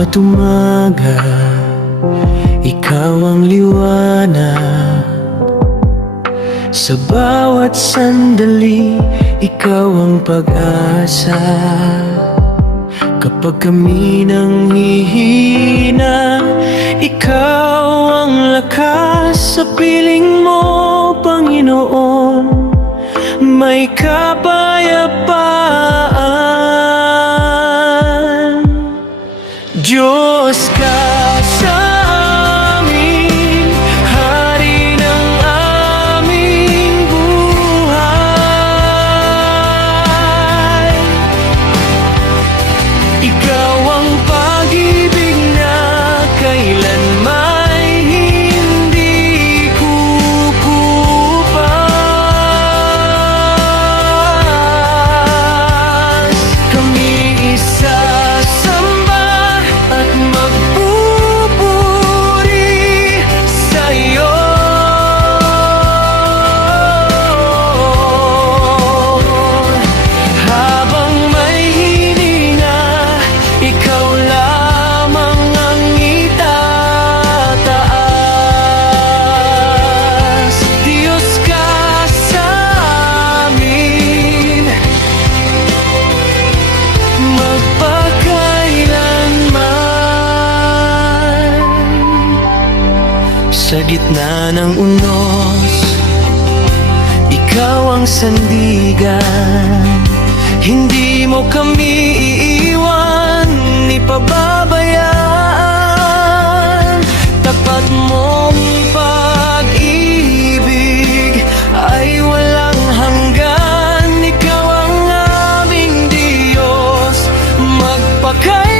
bawat umaga, ikaw ang liwanag. Sa bawat sandali, ikaw ang pag-asa. Kapag kami nang hihina, ikaw ang lakas. Sa piling mo, Panginoon, may kapayapaan. Diyos ka sa amin, Hari ng aming buhay. Ikaw ang pag-ibig na kailanman hindi kukupas. Kami isasamba at magpupuri sa'yo. Habang may hininga, ikaw lamang ang itataas. Diyos ka sa amin, magpakailanman. Sa gitna ng unos, ikaw ang sandigan. Hindi mo kami iiwan, ipababayaan. Tapat mong pag-ibig ay walang hanggan. Ikaw ang aming Diyos, magpakailanman.